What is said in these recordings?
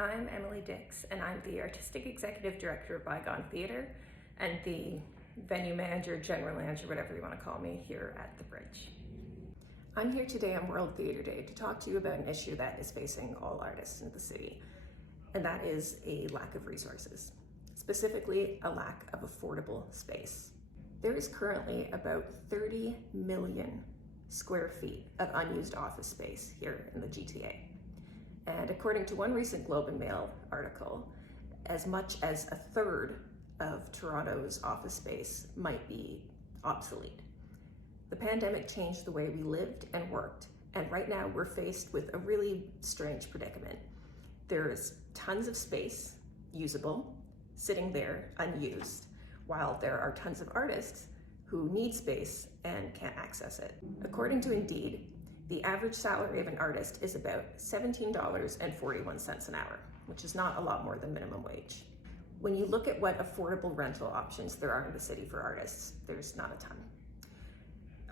I'm Emily Dix, and I'm the Artistic Executive Director of Bygone Theatre and the venue manager, general manager, whatever you want to call me, here at the Bridge. I'm here today on World Theatre Day to talk to you about an issue that is facing all artists in the city, and that is a lack of resources, specifically a lack of affordable space. There is currently about 30 million square feet of unused office space here in the GTA. And according to one recent Globe and Mail article, as much as a third of Toronto's office space might be obsolete. The pandemic changed the way we lived and worked, and right now we're faced with a really strange predicament. There's tons of space, usable, sitting there unused, while there are tons of artists who need space and can't access it. According to Indeed, the average salary of an artist is about $17.41 an hour, which is not a lot more than minimum wage. When you look at what affordable rental options there are in the city for artists, there's not a ton.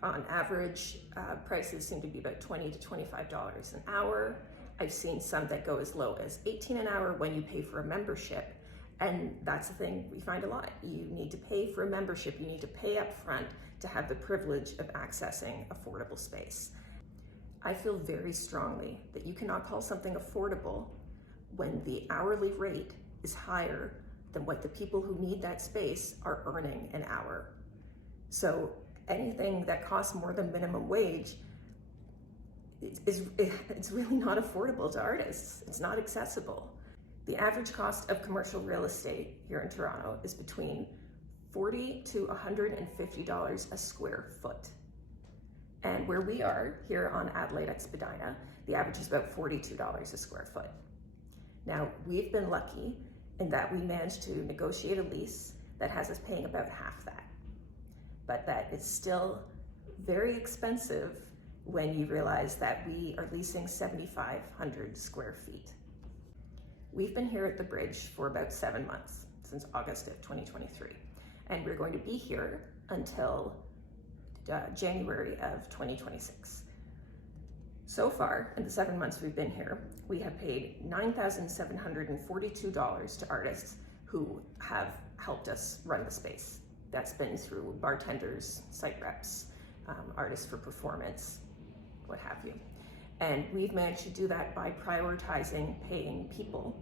On average, prices seem to be about $20 to $25 an hour. I've seen some that go as low as $18 an hour when you pay for a membership. And that's the thing we find a lot. You need to pay for a membership. You need to pay up front to have the privilege of accessing affordable space. I feel very strongly that you cannot call something affordable when the hourly rate is higher than what the people who need that space are earning an hour. So anything that costs more than minimum wage, it's really not affordable to artists. It's not accessible. The average cost of commercial real estate here in Toronto is between $40 to $150 a square foot. And where we are here on Adelaide x Bygone, the average is about $42 a square foot. Now, we've been lucky in that we managed to negotiate a lease that has us paying about half that. But that is still very expensive when you realize that we are leasing 7,500 square feet. We've been here at the Bridge for about 7 months, since August of 2023. And we're going to be here until January of 2026. So far, in the 7 months we've been here, we have paid $9,742 to artists who have helped us run the space. That's been through bartenders, site reps, artists for performance, what have you. And we've managed to do that by prioritizing paying people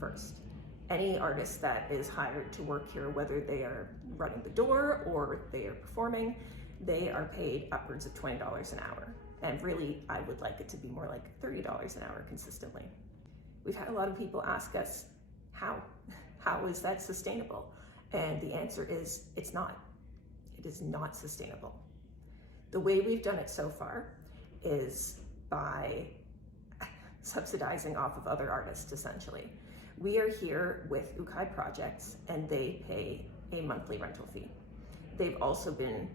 first. Any artist that is hired to work here, whether they are running the door or they are performing, they are paid upwards of $20 an hour. And really, I would like it to be more like $30 an hour consistently. We've had a lot of people ask us, how is that sustainable? And the answer is, it's not. It is not sustainable. The way we've done it so far is by subsidizing off of other artists, essentially. We are here with Ukai Projects, and they pay a monthly rental fee. They've also been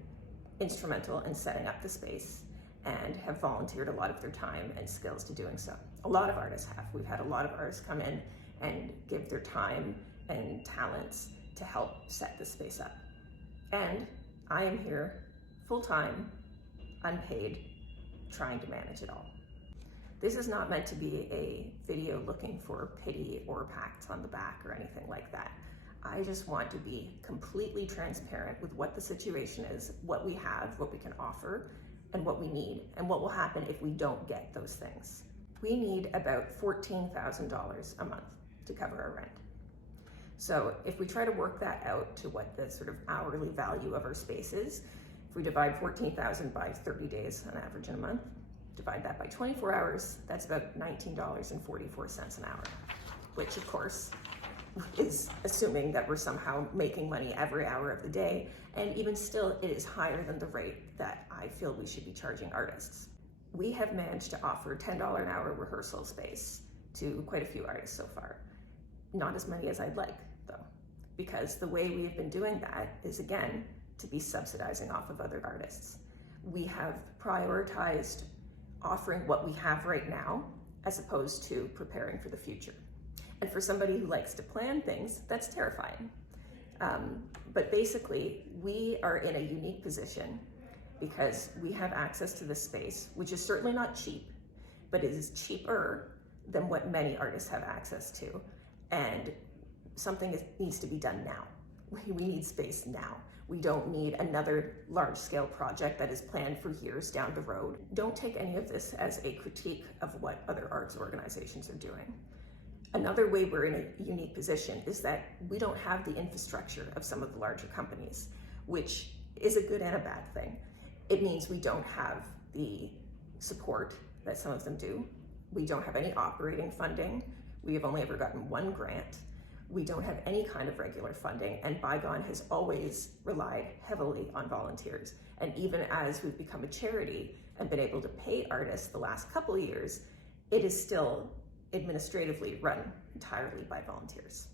instrumental in setting up the space and have volunteered a lot of their time and skills to doing so. A lot of artists have. We've had a lot of artists come in and give their time and talents to help set the space up. And I am here full-time, unpaid, trying to manage it all. This is not meant to be a video looking for pity or pats on the back or anything like that. I just want to be completely transparent with what the situation is, what we have, what we can offer, and what we need, and what will happen if we don't get those things. We need about $14,000 a month to cover our rent. So if we try to work that out to what the sort of hourly value of our space is, if we divide 14,000 by 30 days on average in a month, divide that by 24 hours, that's about $19.44 an hour, which of course is assuming that we're somehow making money every hour of the day. And even still, it is higher than the rate that I feel we should be charging artists. We have managed to offer $10 an hour rehearsal space to quite a few artists so far. Not as many as I'd like, though, because the way we've been doing that is, again, to be subsidizing off of other artists. We have prioritized offering what we have right now as opposed to preparing for the future. And for somebody who likes to plan things, that's terrifying. But basically, we are in a unique position because we have access to this space, which is certainly not cheap, but it is cheaper than what many artists have access to. And something needs to be done now. We need space now. We don't need another large-scale project that is planned for years down the road. Don't take any of this as a critique of what other arts organizations are doing. Another way we're in a unique position is that we don't have the infrastructure of some of the larger companies, which is a good and a bad thing. It means we don't have the support that some of them do. We don't have any operating funding. We have only ever gotten one grant. We don't have any kind of regular funding, and Bygone has always relied heavily on volunteers. And even as we've become a charity and been able to pay artists the last couple of years, it is still administratively run entirely by volunteers.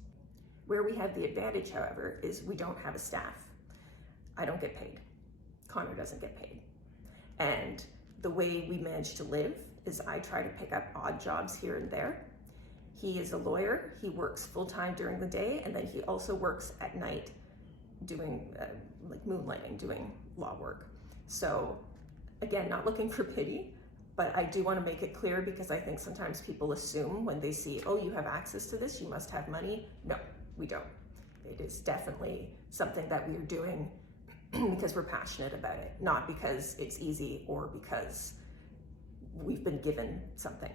Where we have the advantage, however, is we don't have a staff. I don't get paid. Connor doesn't get paid. And the way we manage to live is I try to pick up odd jobs here and there. He is a lawyer. He works full-time during the day, and then he also works at night doing like moonlighting, doing law work. So again, not looking for pity, but I do want to make it clear, because I think sometimes people assume when they see, oh, you have access to this, you must have money. No, we don't. It is definitely something that we are doing because we're passionate about it, not because it's easy or because we've been given something.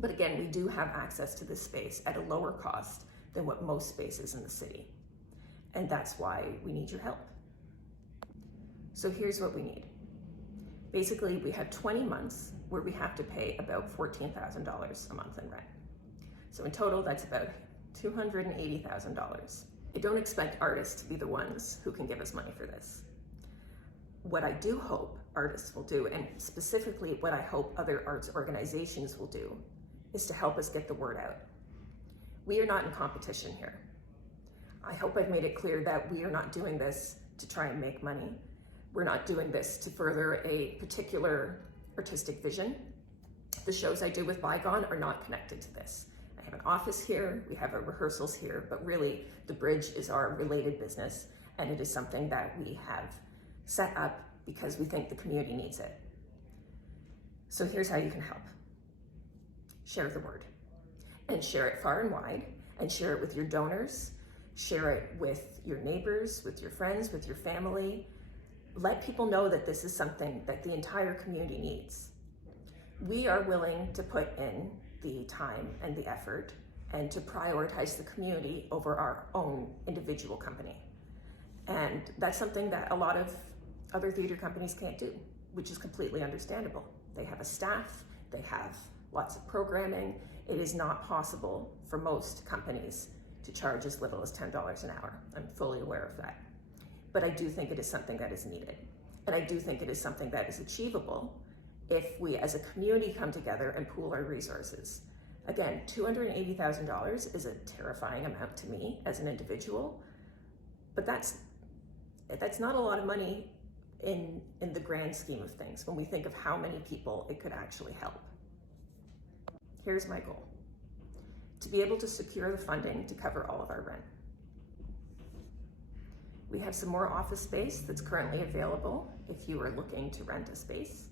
But again, we do have access to this space at a lower cost than what most spaces in the city. And that's why we need your help. So here's what we need. Basically, we have 20 months where we have to pay about $14,000 a month in rent. So in total, that's about $280,000. I don't expect artists to be the ones who can give us money for this. What I do hope artists will do, and specifically what I hope other arts organizations will do, is to help us get the word out. We are not in competition here. I hope I've made it clear that we are not doing this to try and make money. We're not doing this to further a particular artistic vision. The shows I do with Bygone are not connected to this. I have an office here, we have our rehearsals here, but really the Bridge is our related business, and it is something that we have set up because we think the community needs it. So here's how you can help. Share the word, and share it far and wide, and share it with your donors, share it with your neighbors, with your friends, with your family. Let people know that this is something that the entire community needs. We are willing to put in the time and the effort and to prioritize the community over our own individual company. And that's something that a lot of other theater companies can't do, which is completely understandable. They have a staff, they have lots of programming. It is not possible for most companies to charge as little as $10 an hour. I'm fully aware of that. But I do think it is something that is needed. And I do think it is something that is achievable if we as a community come together and pool our resources. Again, $280,000 is a terrifying amount to me as an individual, but that's not a lot of money in the grand scheme of things when we think of how many people it could actually help. Here's my goal: to be able to secure the funding to cover all of our rent. We have some more office space that's currently available if you are looking to rent a space.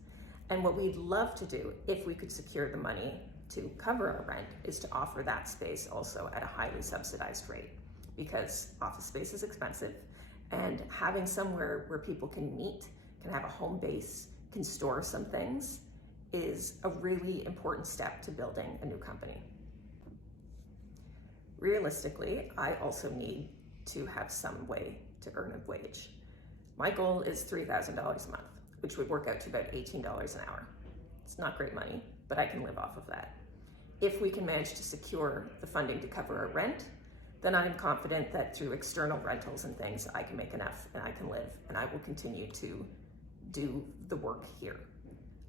And what we'd love to do, if we could secure the money to cover our rent, is to offer that space also at a highly subsidized rate, because office space is expensive, and having somewhere where people can meet, can have a home base, can store some things, is a really important step to building a new company. Realistically, I also need to have some way to earn a wage. My goal is $3,000 a month, which would work out to about $18 an hour. It's not great money, but I can live off of that. If we can manage to secure the funding to cover our rent, then I'm confident that through external rentals and things, I can make enough and I can live, and I will continue to do the work here.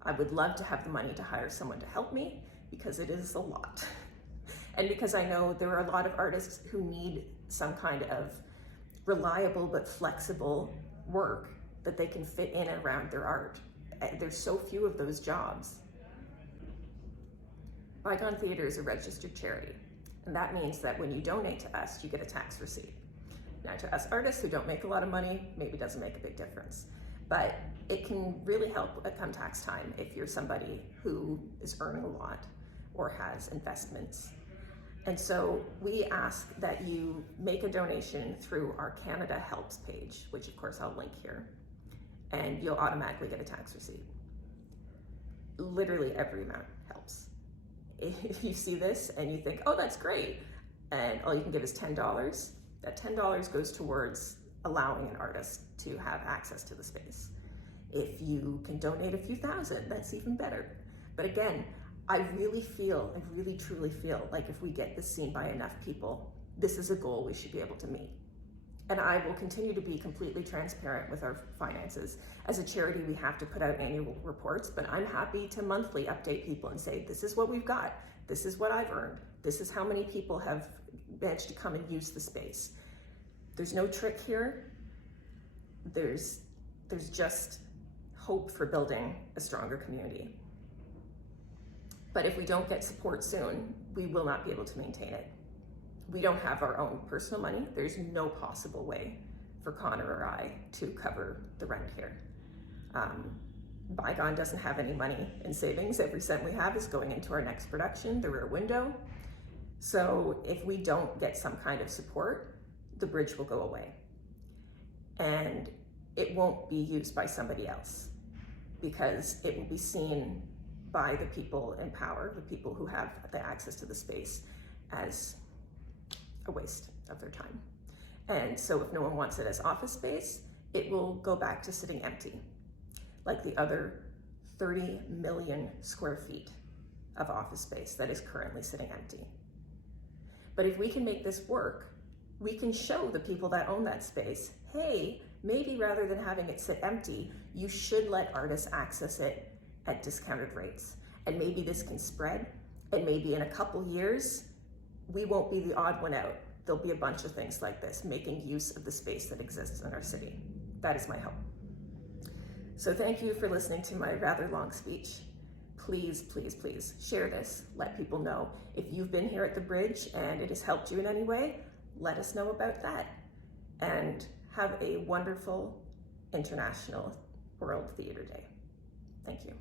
I would love to have the money to hire someone to help me, because it is a lot. And because I know there are a lot of artists who need some kind of reliable but flexible work that they can fit in and around their art. There's so few of those jobs. Bygone Theatre is a registered charity, and that means that when you donate to us, you get a tax receipt. Now, to us artists who don't make a lot of money, maybe it doesn't make a big difference, but it can really help at come tax time if you're somebody who is earning a lot, or has investments. And so we ask that you make a donation through our Canada Helps page, which of course I'll link here, and you'll automatically get a tax receipt. Literally every amount helps. If you see this and you think, oh, that's great, and all you can give is $10, that $10 goes towards allowing an artist to have access to the space. If you can donate a few thousand, that's even better. But again, I really truly feel like if we get this seen by enough people, this is a goal we should be able to meet. And I will continue to be completely transparent with our finances. As a charity, we have to put out annual reports, but I'm happy to monthly update people and say, this is what we've got. This is what I've earned. This is how many people have managed to come and use the space. There's no trick here. There's just hope for building a stronger community. But if we don't get support soon, we will not be able to maintain it. We don't have our own personal money. There's no possible way for Connor or I to cover the rent here. Bygone doesn't have any money in savings. Every cent we have is going into our next production, The Rear Window. So if we don't get some kind of support, the bridge will go away. And it won't be used by somebody else because it will be seen by the people in power, the people who have the access to the space, as a waste of their time. And so if no one wants it as office space, it will go back to sitting empty, like the other 30 million square feet of office space that is currently sitting empty. But if we can make this work, we can show the people that own that space, hey, maybe rather than having it sit empty, you should let artists access it at discounted rates. And maybe this can spread, and maybe in a couple years, we won't be the odd one out. There'll be a bunch of things like this, making use of the space that exists in our city. That is my hope. So thank you for listening to my rather long speech. Please, please, please share this. Let people know. If you've been here at the bridge and it has helped you in any way, let us know about that. And have a wonderful International World Theatre Day. Thank you.